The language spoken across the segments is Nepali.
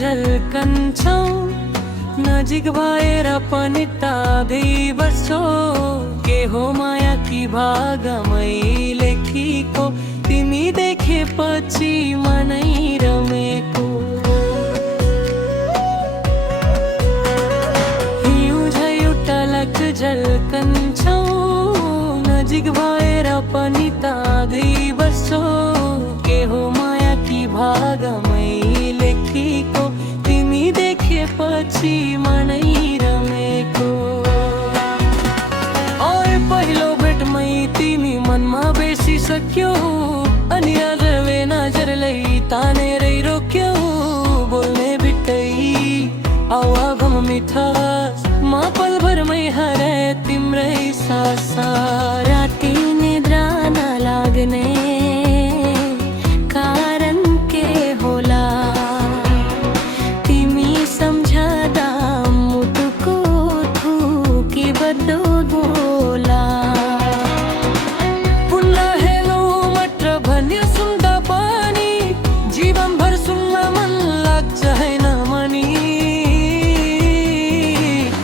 झल्कन्छौ नजिक भएर पनि टाढै बस्छौ के हो माया कि भागमै लेखिएको तिमी देखेपछि मनै रमेको हिउँ झैँ टलक झल्कन्छौ नजिक भएर पनि टाढै बस्छौ के हो माया कि भागमै लेखिएको तिमी देखेपछि मनै रमेको पहिलो भेटमै तिमी मनमा बेसिसक्यौ अनि अझै नजरले तानेरै रोक्यौ बोल्ने बित्दै आवाजमा मिठास म पलभरमै हराए तिम्रै सास राति निद्रा नलाग्ने कारण के होला तिमी सम्झदा मुटुको थुकी बड्दो बोला पुन्हा हेलो मात्र भन्यो सुन्दा पनि जीवनभर सुन्न मन लाग्छ हैन मनी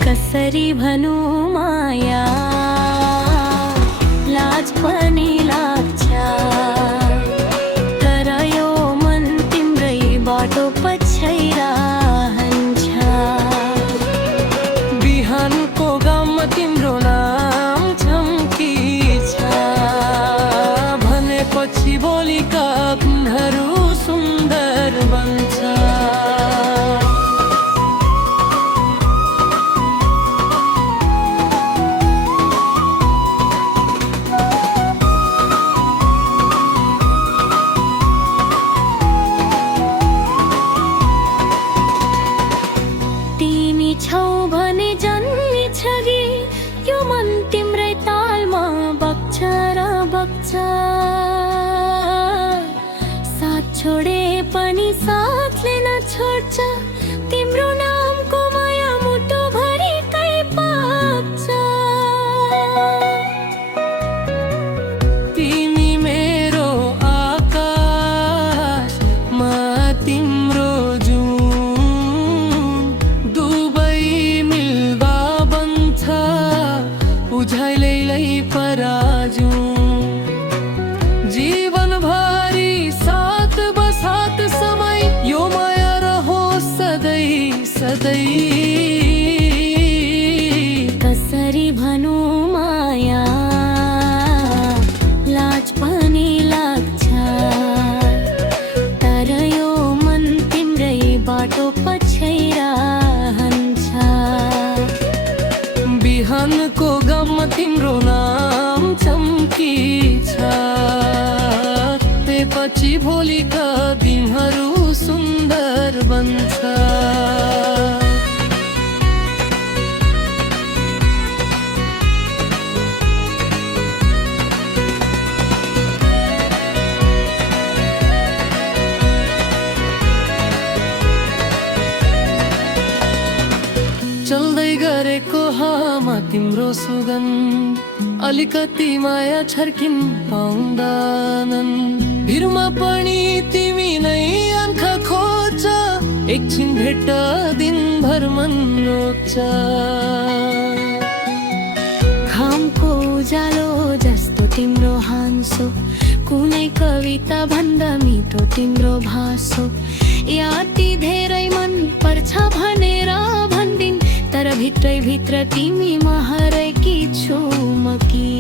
कसरी भनौँ माया लाज पनि लाग्छ तर यो मन तिम्रै बाटो पछ्याइरहन्छ बिहानको गाउँमा तिम्रो नाम चम्किन्छ भनेपछि भोलिका दिनहरू सुन्दर बन्छ तिमी छौ भने जन्मिछ गे यो मन तिम्रै तालमा बग्छ र बग्छ साथ छोडे पनि साथले नछोड्छ तिम्रो नामको माया मुटु भरिकै पाक्छ तिमी मेरो आकाश म तिम्रो उझाइलै पराजु जीवन भरि साथ बसात समय यो माया रहोस् सधैँ सधैँ कसरी भनौँ माया लाज पनि लाग्छ तर यो मन तिम्रै बाटो पछ्याइरहन्छ बिहानको गाउँमा तिम्रो नाम चम्किन्छ त्यसपछि भोलिका दिनहरू सुन्दर बन्छ चल्दै गरेको हावामा तिम्रो सुगन्ध अलिकति माया छर्किन पाउँदानन् भिरमा पनि तिमी नै आँखा खोज्छ एकछिन भेट दिनभर मन रोक्छ घामको उज्यालो जस्तो तिम्रो हाँसो कुनै कविता भन्दा मिठो तिम्रो भाषो यति धेरै मन पर्छ भनेर भन्दिन तर भित्रै भित्र तिमी हराएकी छु म कि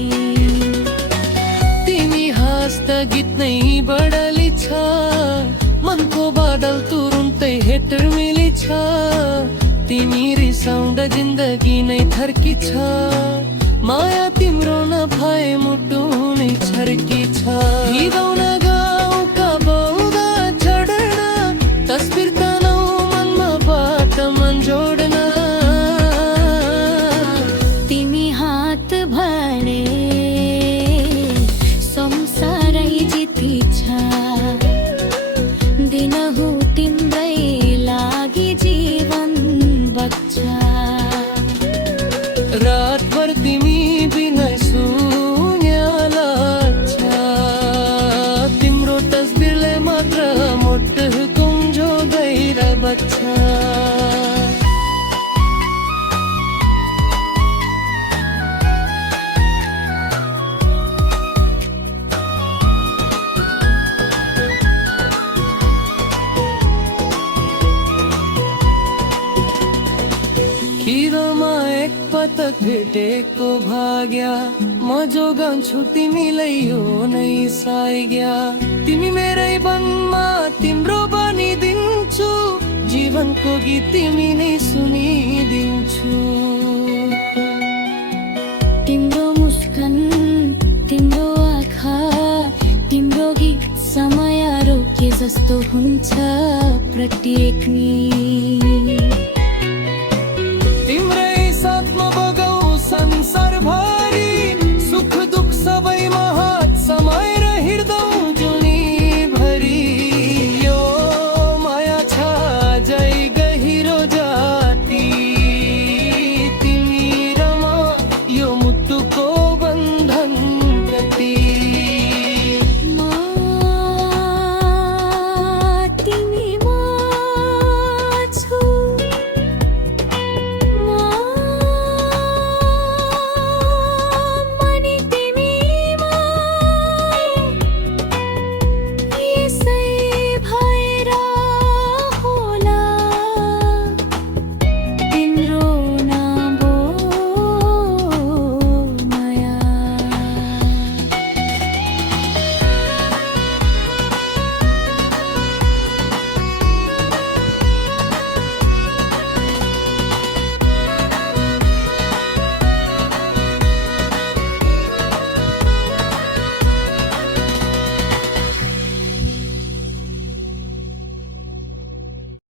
तिमी हाँस्दा गीत नै बढली छ मनको बादल तुरुन्तै हेटर मिली छ तिमी रिसाउँदा जिन्दगी नै थर्की छ माया तिम्रो नभए मुटु नै छर्की छ हिँडाउन गाउँका बौदा चढ्न तस्बिर तनाउ मनमा बात मन जोड्न तिमी हात भने संसारै जितिछ दिनहु तिम्रै लागि जीवन बग्छ रातभर तिमी बिना शून्य लाग्छ त भेटेको भाग्या म जोगाउँछु तिमीलाई यो नै साइग्या तिमी मेरै वनमा तिम्रो बनिदिन्छु जीवनको गीत तिमी नै सुनिदिन्छु तिम्रो मुस्कान तिम्रो आँखा तिम्रो गीत समय रोके जस्तो हुन्छ प्रत्येक